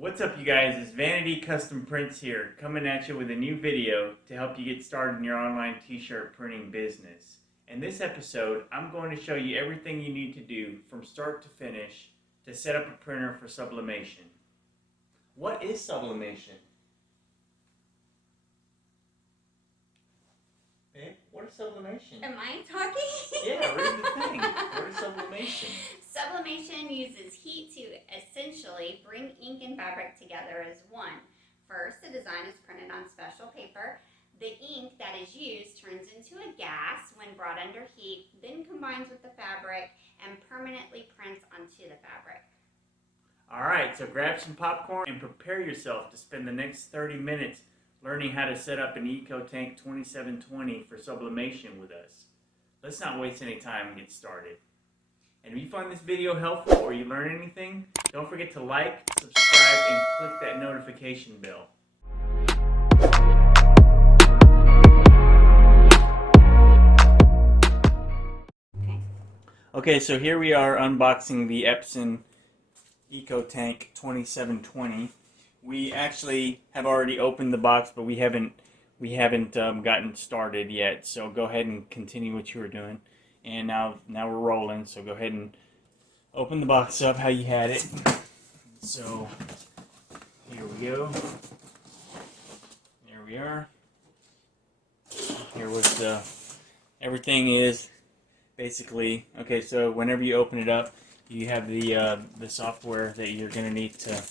What's up, you guys? It's VanaTee Custom Prints here, coming at you with a new video to help you get started in your online t-shirt printing business. In this episode, I'm going to show you everything you need to do from start to finish to set up a printer for sublimation. What is sublimation? Babe, what is sublimation? Am I talking? Yeah, read the thing. What is sublimation? Sublimation uses heat to essentially bring ink and fabric together as one. First, the design is printed on special paper. The ink that is used turns into a gas when brought under heat, then combines with the fabric and permanently prints onto the fabric. Alright, so grab some popcorn and prepare yourself to spend the next 30 minutes learning how to set up an EcoTank 2720 for sublimation with us. Let's not waste any time and get started. And if you find this video helpful or you learn anything, don't forget to like, subscribe, and click that notification bell. Okay, so here we are unboxing the Epson EcoTank 2720. We actually have already opened the box, but we haven't gotten started yet. So go ahead and continue what you were doing. And now we're rolling. So go ahead and open the box up how you had it. So here we go. There we are. Here was everything is basically okay. So whenever you open it up, you have the software that you're going to need to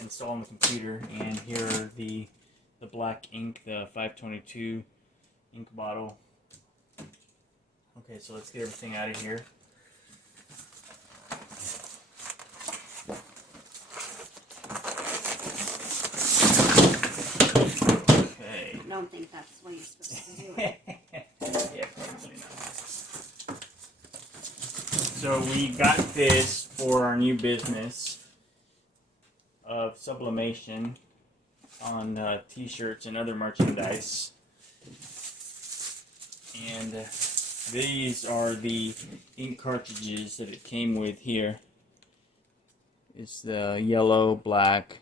install on the computer, and here are the black ink, the 522 ink bottle. Okay, so let's get everything out of here. Okay. I don't think that's the way you're supposed to do it. Yeah, probably not. So we got this for our new business of sublimation on t-shirts and other merchandise. And these are the ink cartridges that it came with here. It's the yellow, black,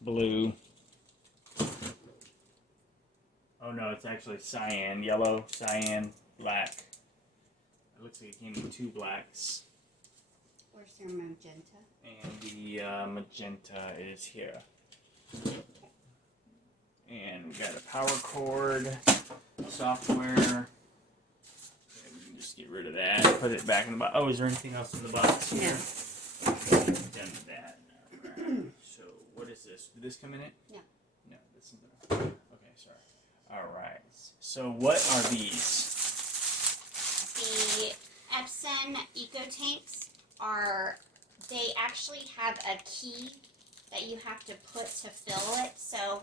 blue. Oh no, it's actually cyan. Yellow, cyan, black. It looks like it came with two blacks. Where's your magenta? And the magenta is here. And we got a power cord, software. Just get rid of that. Put it back in the box. Oh, is there anything else in the box here? No. Okay, done with that. Alright. So, what is this? Did this come in it? No. No, this is not. Okay, sorry. Alright. So, what are these? The Epson EcoTanks they actually have a key that you have to put to fill it. So,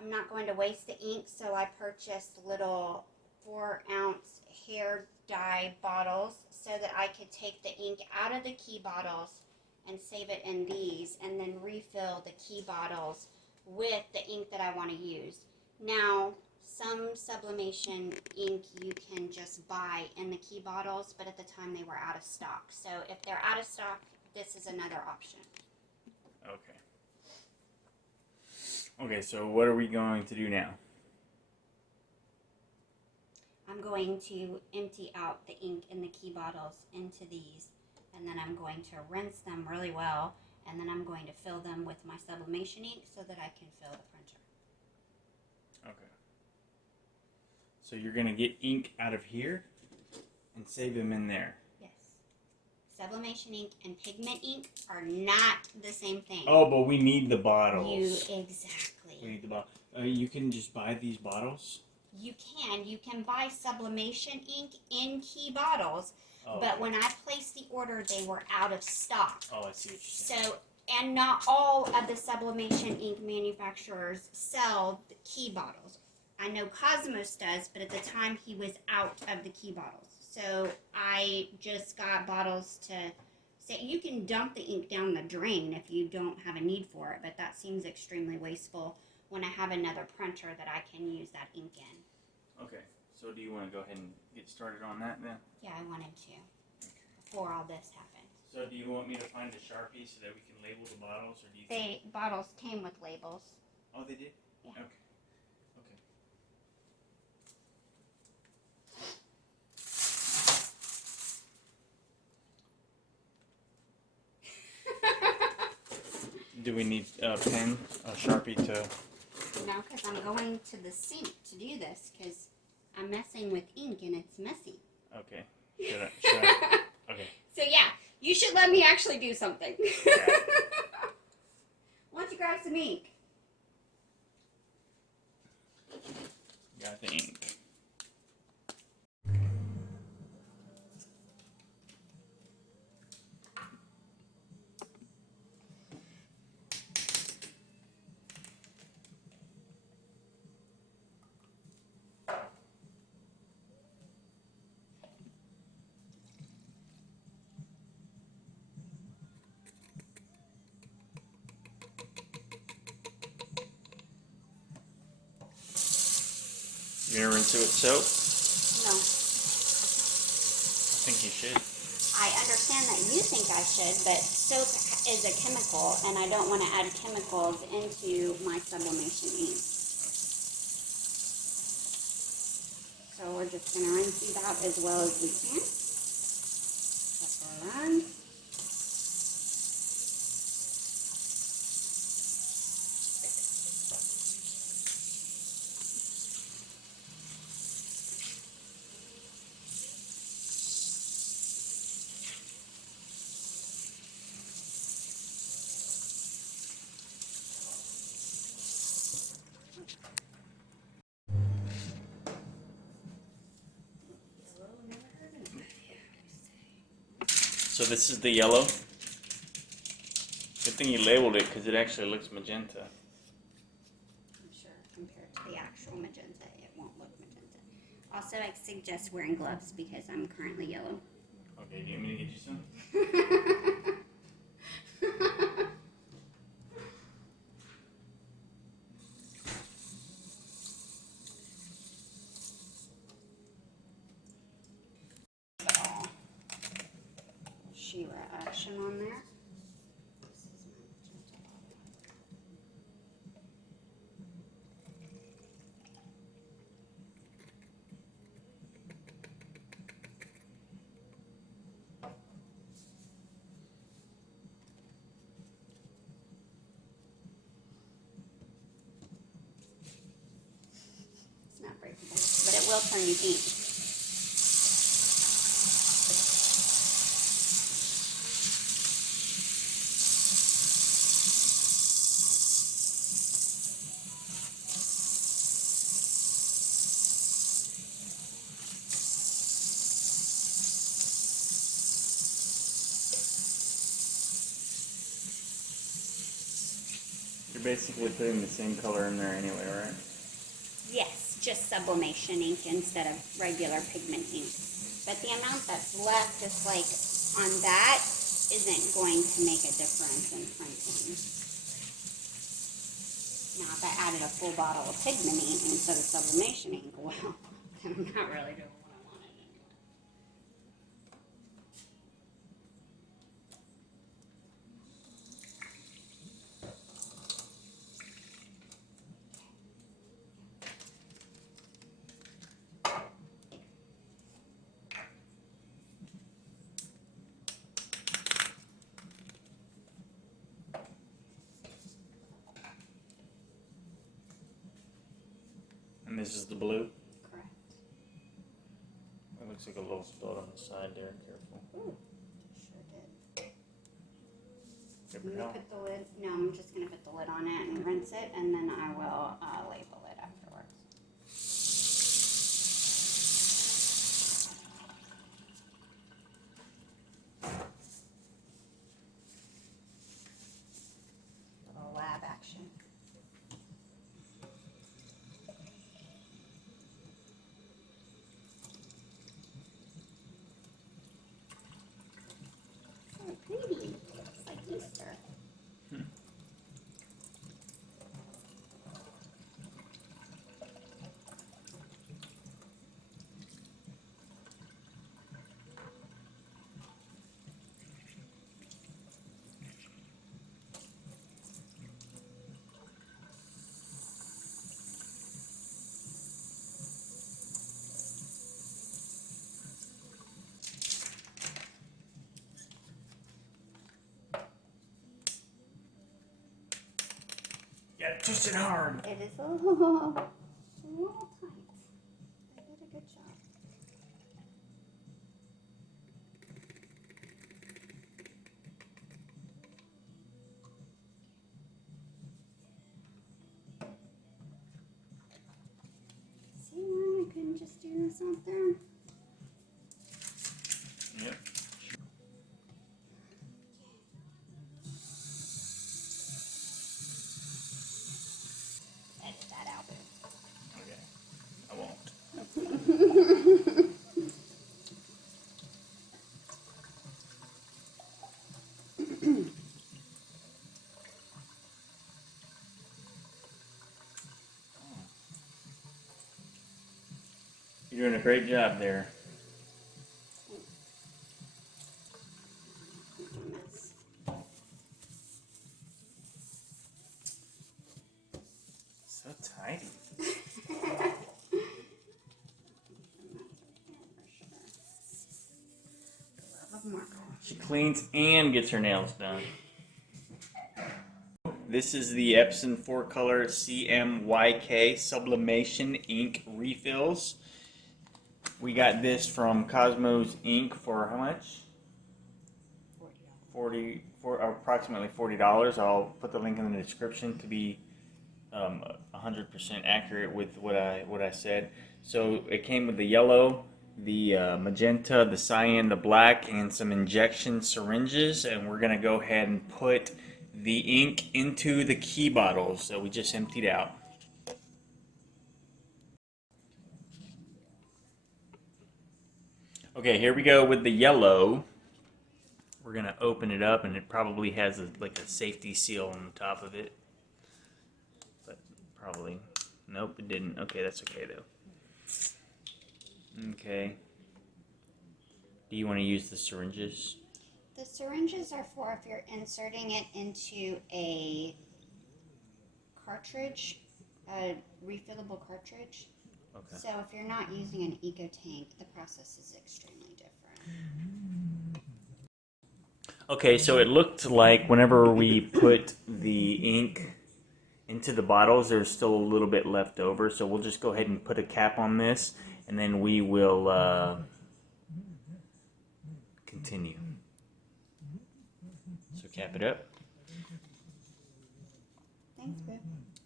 I'm not going to waste the ink, so I purchased little 4-ounce hair dye bottles so that I could take the ink out of the key bottles and save it in these, and then refill the key bottles with the ink that I want to use. Now, some sublimation ink you can just buy in the key bottles, but at the time they were out of stock. So if they're out of stock, this is another option. Okay. Okay, so what are we going to do now? I'm going to empty out the ink in the key bottles into these, and then I'm going to rinse them really well, and then I'm going to fill them with my sublimation ink so that I can fill the printer. Okay. So you're going to get ink out of here and save them in there. Yes. Sublimation ink and pigment ink are not the same thing. Oh, but we need the bottles. Exactly. We need the bottle. You can just buy these bottles? You can buy sublimation ink in key bottles, but when I placed the order, they were out of stock. Oh, I see what you're saying. So, and not all of the sublimation ink manufacturers sell the key bottles. I know Cosmos does, but at the time he was out of the key bottles. So I just got bottles to say, you can dump the ink down the drain if you don't have a need for it, but that seems extremely wasteful when I have another printer that I can use that ink in. Okay, so do you want to go ahead and get started on that then? Yeah, I wanted to, before all this happened. So do you want me to find a Sharpie so that we can label the bottles, or do you think... Bottles came with labels. Oh, they did? Yeah. Okay. Do we need a pen, a Sharpie to... No, because I'm going to the sink to do this, because I'm messing with ink and it's messy. Okay. Should I? Okay. So yeah, you should let me actually do something. Yeah. Why don't you grab some ink? Got the ink. You gonna rinse it with soap? No. I think you should. I understand that you think I should, but soap is a chemical, and I don't want to add chemicals into my sublimation ink. So we're just going to rinse these out as well as we can. Couple runs. So this is the yellow. Good thing you labeled it because it actually looks magenta. I'm sure compared to the actual magenta, it won't look magenta. Also, I suggest wearing gloves because I'm currently yellow. Okay, do you want me to get you some? Sheila action on there. It's not breakable, but it will turn you pink. You're basically putting the same color in there anyway, right? Yes, just sublimation ink instead of regular pigment ink. But the amount that's left, just like on that, isn't going to make a difference in printing. Now, if I added a full bottle of pigment ink instead of sublimation ink, well, then I'm not really doing what I wanted anyway. And this is the blue. Correct. It looks like a little spot on the side there. Careful. Ooh, sure did. Paper I'm towel. gonna put the lid. No, I'm just gonna put the lid on it and rinse it, and then I will label it afterwards. Little lab action. So pretty. It's like Easter. gotta twist it hard. It is a little tight. I did a good job. See why I couldn't just do this out there? Yep. Edit that out. Okay. I won't. You're doing a great job there. So tidy. She cleans and gets her nails done. This is the Epson 4-color CMYK Sublimation ink refills. We got this from Cosmos Ink for how much? Approximately $40. I'll put the link in the description to be 100% accurate with what I said. So it came with the yellow, the magenta, the cyan, the black, and some injection syringes, and we're gonna go ahead and put the ink into the key bottles that we just emptied out. Okay, here we go with the yellow. We're gonna open it up, and it probably has like a safety seal on the top of it, but probably, nope, it didn't. Okay, that's okay though. Okay. Do you want to use the syringes? The syringes are for if you're inserting it into a cartridge, a refillable cartridge. Okay. So if you're not using an EcoTank, the process is extremely different. Okay, so it looked like whenever we put the ink into the bottles, there's still a little bit left over. So we'll just go ahead and put a cap on this, and then we will continue. So cap it up. Thanks, babe.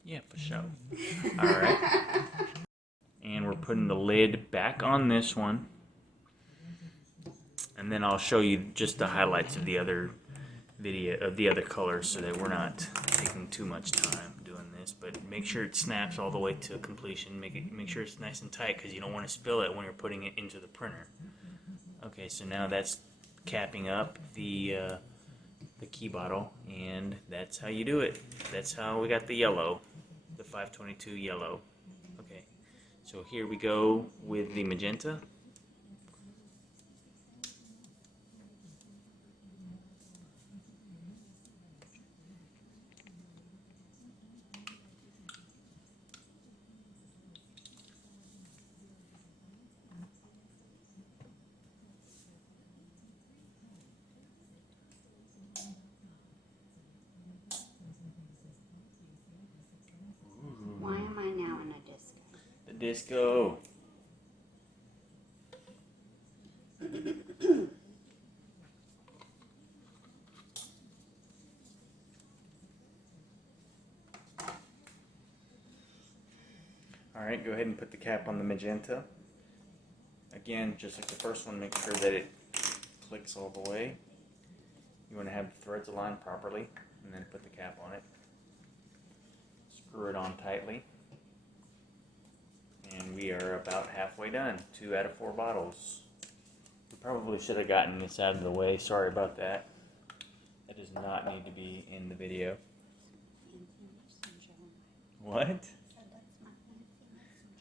Yeah, for sure. All right. And we're putting the lid back on this one. And then I'll show you just the highlights of the other video of the other colors so that we're not taking too much time doing this. But make sure it snaps all the way to completion. Make sure it's nice and tight because you don't want to spill it when you're putting it into the printer. Okay, so now that's capping up the key bottle, and that's how you do it. That's how we got the yellow, the 522 yellow. Okay, so here we go with the magenta. Why am I now in a disco? The disco. Alright, go ahead and put the cap on the magenta. Again, just like the first one, make sure that it clicks all the way. You want to have the threads aligned properly, and then put the cap on it. Screw it on tightly. And we are about halfway done. 2 out of 4 bottles. We probably should have gotten this out of the way. Sorry about that. That does not need to be in the video. What?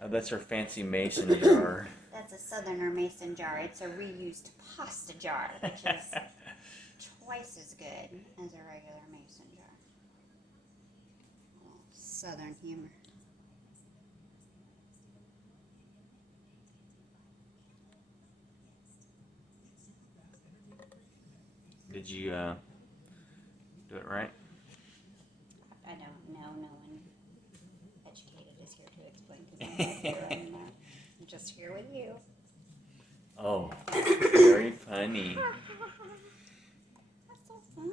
Oh, that's her fancy mason jar. That's a Southerner mason jar. It's a reused pasta jar, which is twice as good as a regular mason jar. Oh, Southern humor. Did you do it right? I don't know. No one just here with you. Oh, very funny. That's so funny.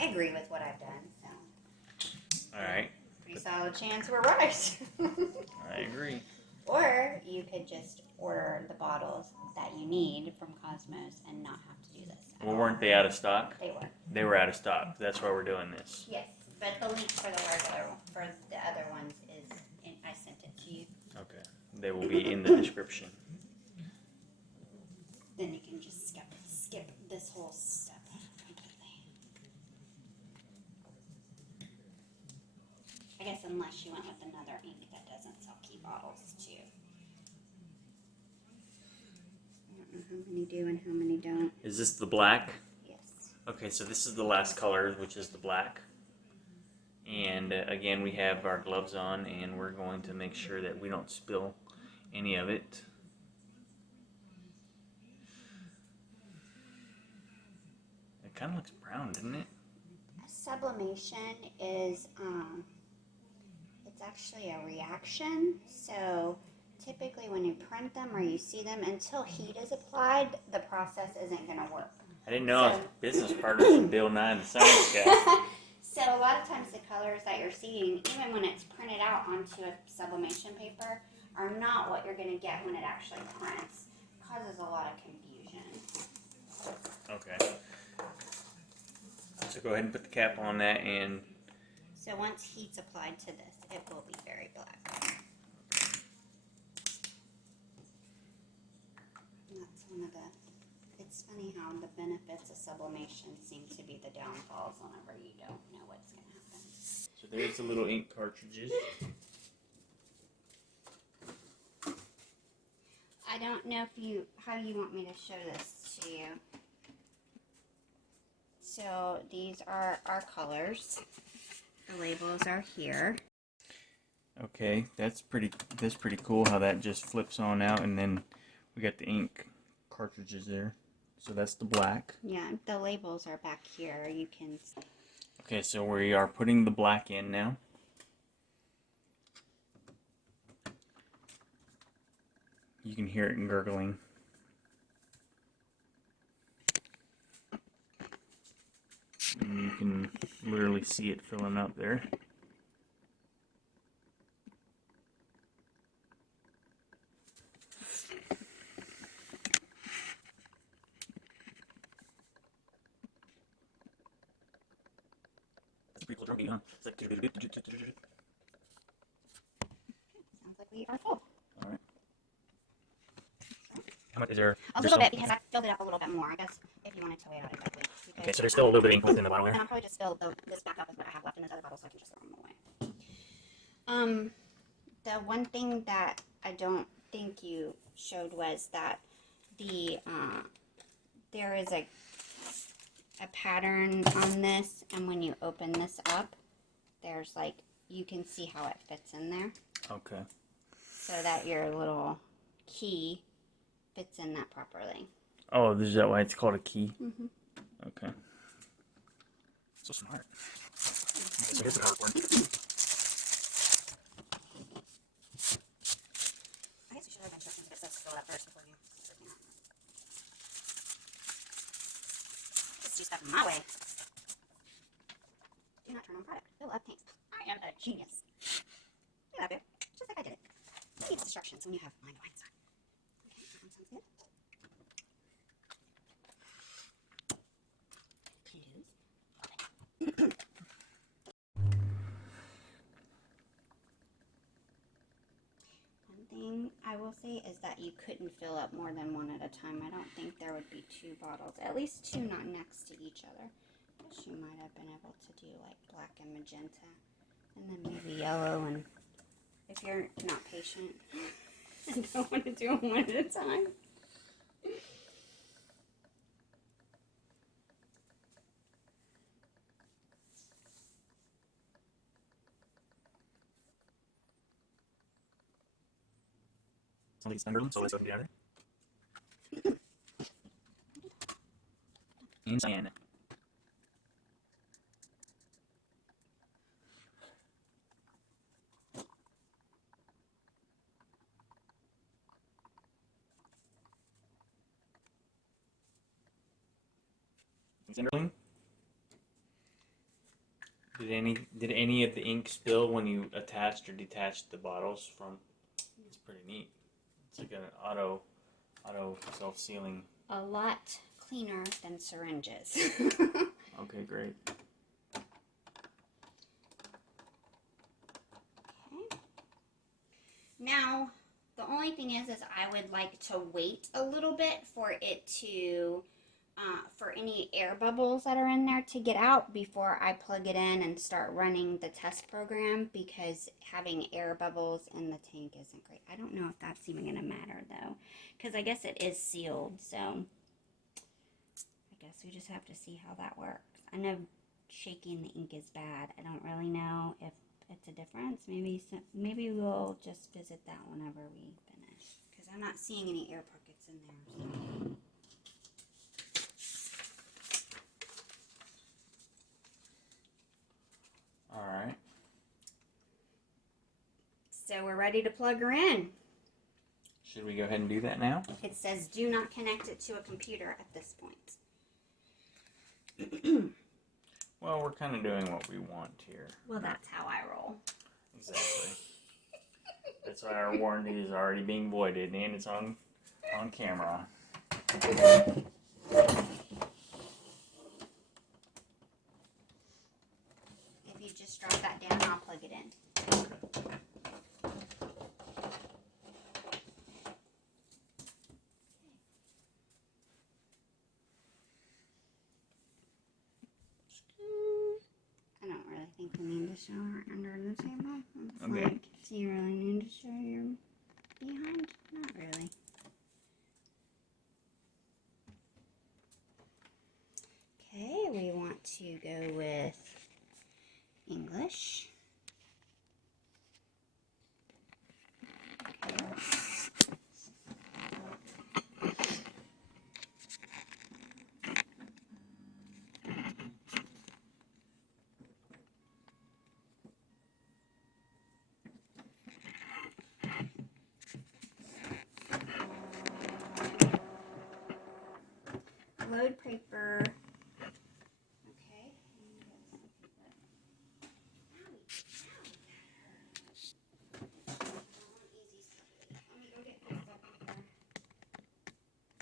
I agree with what I've done, so. Alright, Pretty solid chance we're right. I agree. Or you could just order the bottles that you need from Cosmos and not have to do this. Well, weren't they out of stock? They were. They were out of stock. That's why we're doing this. Yes, but the link for the regular, for the other ones is, I sent it to you. Okay. They will be in the description. Then you can just skip this whole step completely. I guess unless you went with another ink that doesn't sell key bottles too. I don't know how many do and how many don't. Is this the black? Yes. Okay, so this is the last color, which is the black. And again, we have our gloves on, and we're going to make sure that we don't spill any of it. It kind of looks brown, doesn't it? Sublimation is, it's actually a reaction. So typically when you print them or you see them, until heat is applied, the process isn't going to work. I didn't know I was business partners with Bill Nye and the Science Guy. So a lot of times the colors that you're seeing, even when it's printed out onto a sublimation paper, are not what you're going to get when it actually prints. It causes a lot of confusion. Okay. So go ahead and put the cap on that, and So once heat's applied to this, it will be very black. And that's one of the, it's funny how the benefits of sublimation seem to be the downfalls whenever you don't know what's going to happen. so there's the little ink cartridges. I don't know if how you want me to show this to you. So these are our colors. The labels are here. Okay, that's pretty cool how that just flips on out, and then we got the ink cartridges there. So that's the black. Yeah, the labels are back here. You can. Okay, so we are putting the black in now. You can hear it gurgling. And you can literally see it filling up there. That's pretty cool drum beat, huh? It's like... Sounds like we are full. Alright. How much is there? A little bit, because I filled it up a little bit more, I guess, if you wanted to weigh out exactly. Okay, so there's still a little bit of ink left in the bottle And there. I'll probably just fill this back up with what I have left in this other bottle so I can just throw them away. The one thing that I don't think you showed was that the, there is a pattern on this, and when you open this up, there's like, you can see how it fits in there. Okay. So that your little key fits in that properly. Oh, is that why it's called a key? Mm-hmm. Okay. So smart. Okay, so here's the cardboard. I guess we should have instructions if it says fill it up first before you start doing it. Just do stuff my way. Do not turn on product. Fill up paint. I am a genius. Look at that, boo. Just like I did it. You need instructions when you have mine Einstein. Okay, that one sounds good. One thing I will say is that you couldn't fill up more than one at a time. I don't think there would be two bottles, at least two not next to each other. I guess you might have been able to do like black and magenta, and then maybe yellow, and if you're not patient and don't want to do them one at a time. Somebody's Sunderland, so let's open the other. Insane. Did any of the ink spill when you attached or detached the bottles from? It's pretty neat. It's like an auto self-sealing. A lot cleaner than syringes. Okay, great. Okay. Now, the only thing is I would like to wait a little bit for it to, for any air bubbles that are in there to get out before I plug it in and start running the test program, because having air bubbles in the tank isn't great. I don't know if that's even going to matter though, because I guess it is sealed, so I guess we just have to see how that works. I know shaking the ink is bad. I don't really know if it's a difference. Maybe we'll just visit that whenever we finish, because I'm not seeing any air pockets in there. All right. So we're ready to plug her in. Should we go ahead and do that now? It says do not connect it to a computer at this point. Well, we're kind of doing what we want here. Well, that's how I roll. Exactly. That's why our warranty is already being voided, and it's on camera. If you just drop that down, I'll plug it in. I don't really think we need to show her under the table. It's Okay. like, do you really need to show your behind? Not really. Okay, we want to go with English. Okay. Load paper. Okay. Let me go get this stuff paper.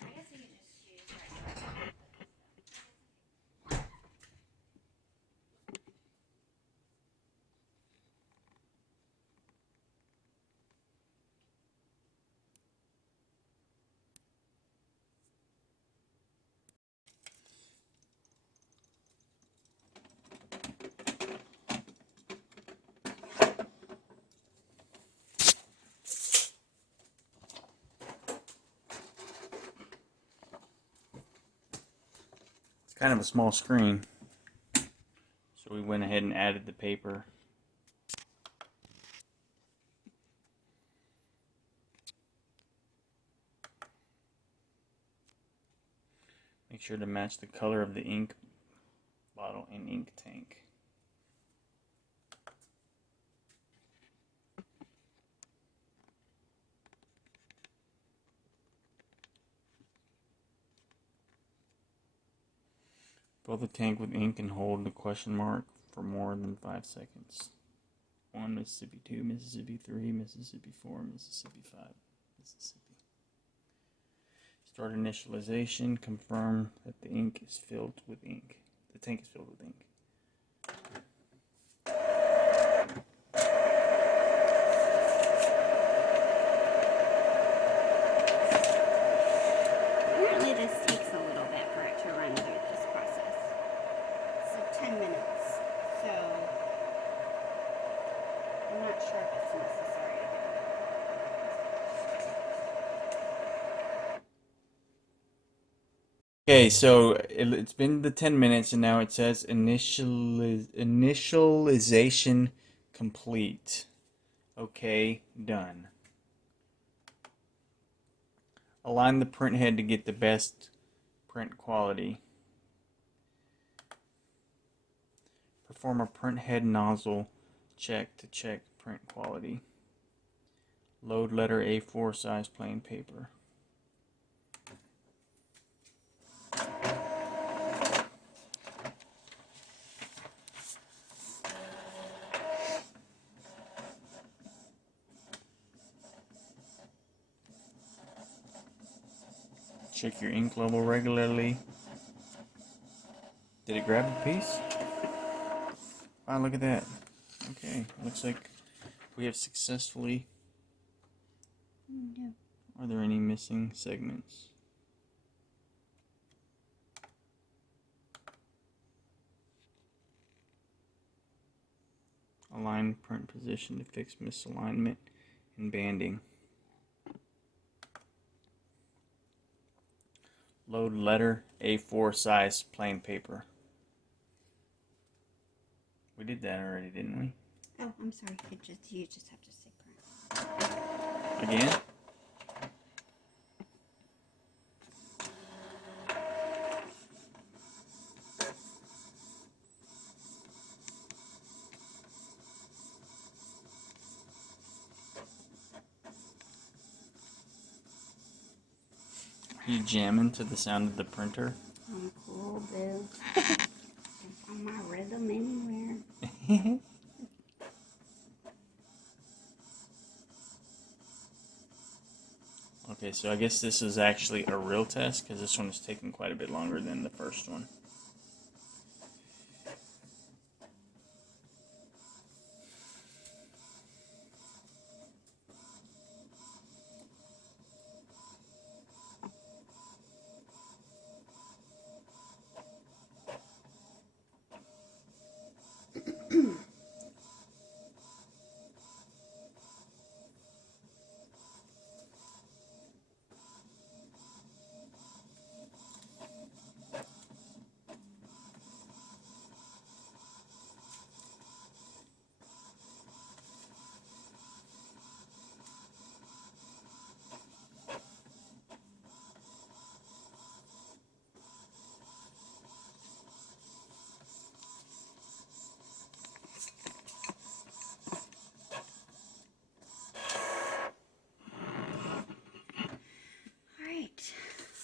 I guess we could just use regular. It's kind of a small screen, so we went ahead and added the paper. Make sure to match the color of the ink bottle and ink tank. Fill the tank with ink and hold the question mark for more than 5 seconds. 1 Mississippi, 2 Mississippi, 3 Mississippi, 4 Mississippi, 5 Mississippi. Start initialization. Confirm that the ink is filled with ink. The tank is filled with ink. Apparently this takes a little bit for it to run through this process. So 10 minutes. So I'm not sure if it's necessary to do. Okay, so it's been the 10 minutes and now it says initialization complete. Okay, done. Align the print head to get the best print quality. Perform a print head nozzle check to check print quality. Load letter A4 size plain paper. Check your ink level regularly. Did it grab a piece? Wow, look at that. Okay, looks like we have successfully... No. Are there any missing segments? Align print position to fix misalignment and banding. Load letter A4 size plain paper. We did that already, didn't we? Oh, I'm sorry. You just have to say print. Again? Are you jamming to the sound of the printer? I'm cool, boo. Can't find my rhythm anywhere. Okay, so I guess this is actually a real test because this one is taking quite a bit longer than the first one.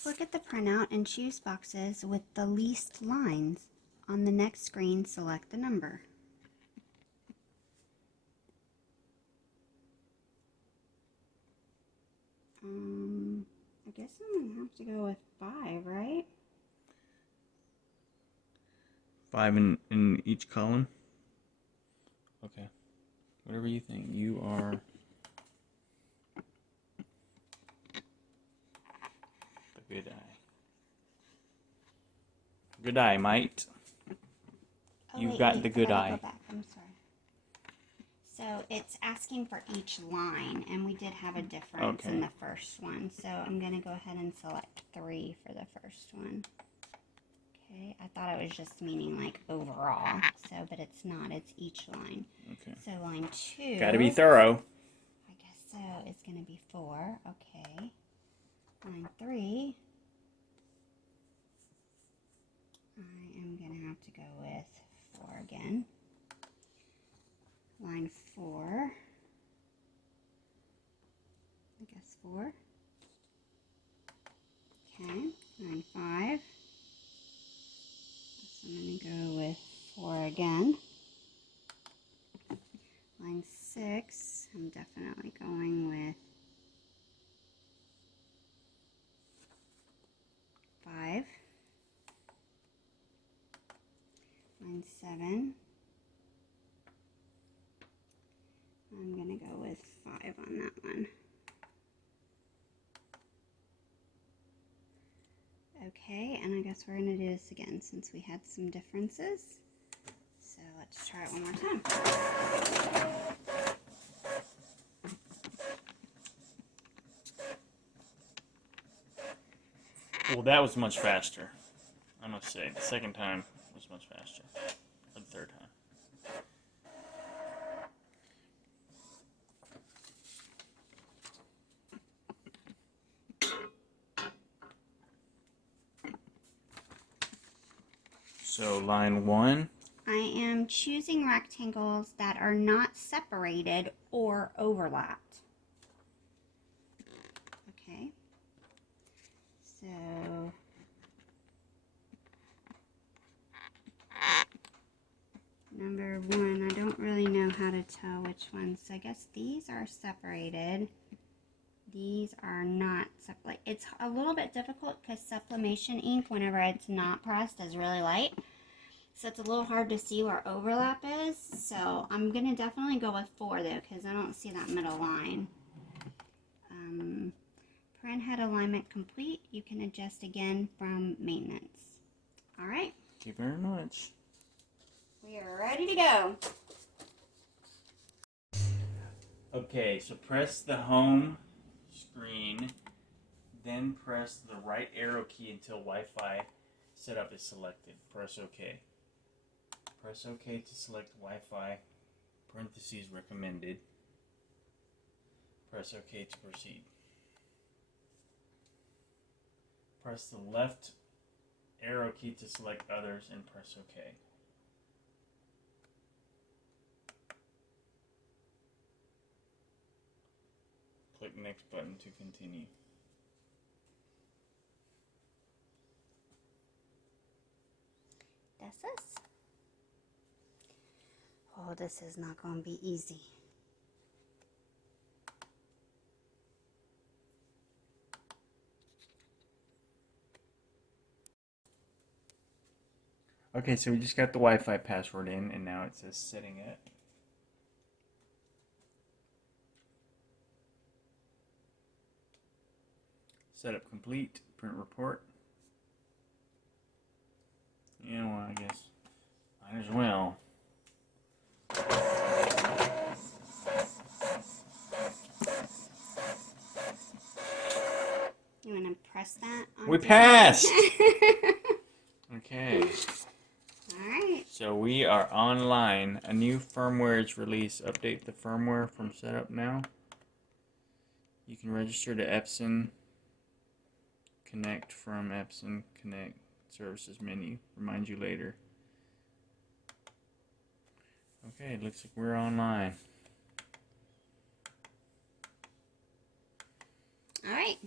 Look at the printout and choose boxes with the least lines. On the next screen, select the number. I guess I'm going to have to go with 5, right? 5 in each column? Okay. Whatever you think. You are... the good eye. Good eye, mate. Oh, You've wait, got wait, the good I eye. gotta go back. I'm sorry. So it's asking for each line, and we did have a difference in the first one. So I'm going to go ahead and select 3 for the first one. Okay, I thought it was just meaning like overall, so but it's not. It's each line. Okay. So line 2. Gotta be thorough. I guess so. It's going to be 4. Okay. Line 3. I am going to have to go with 4 again. Line 4. I guess 4. Okay. Line 5. So I'm going to go with 4 again. Line 6. I'm definitely going with 5. Line 7. I'm going to go with 5 on that one. Okay, and I guess we're going to do this again since we had some differences. So let's try it one more time. Well, that was much faster. I must say, the second time was much faster. Or the third time. So line 1. I am choosing rectangles that are not separated or overlapped. Okay. So number 1, I don't really know how to tell which ones. So I guess these are separated. These are not, like, it's a little bit difficult because sublimation ink, whenever it's not pressed, is really light. So it's a little hard to see where overlap is. So I'm going to definitely go with 4 though, because I don't see that middle line. Print head alignment complete. You can adjust again from maintenance. All right. Thank you very much. We are ready to go. Okay, so press the home screen, then press the right arrow key until Wi-Fi setup is selected. Press OK. Press OK to select Wi-Fi, parentheses recommended. Press OK to proceed. Press the left arrow key to select others and press OK. Click next button to continue. That's us. Oh, this is not going to be easy. Okay, so we just got the Wi-Fi password in, and now it says setting it. Setup complete. Print report. Yeah, well, I guess might as well. You want to press that? We passed! Okay. Alright. So we are online. A new firmware is released. Update the firmware from setup now. You can register to Epson. Connect from Epson. Connect. Services menu. Remind you later. Okay, looks like we're online. Alright.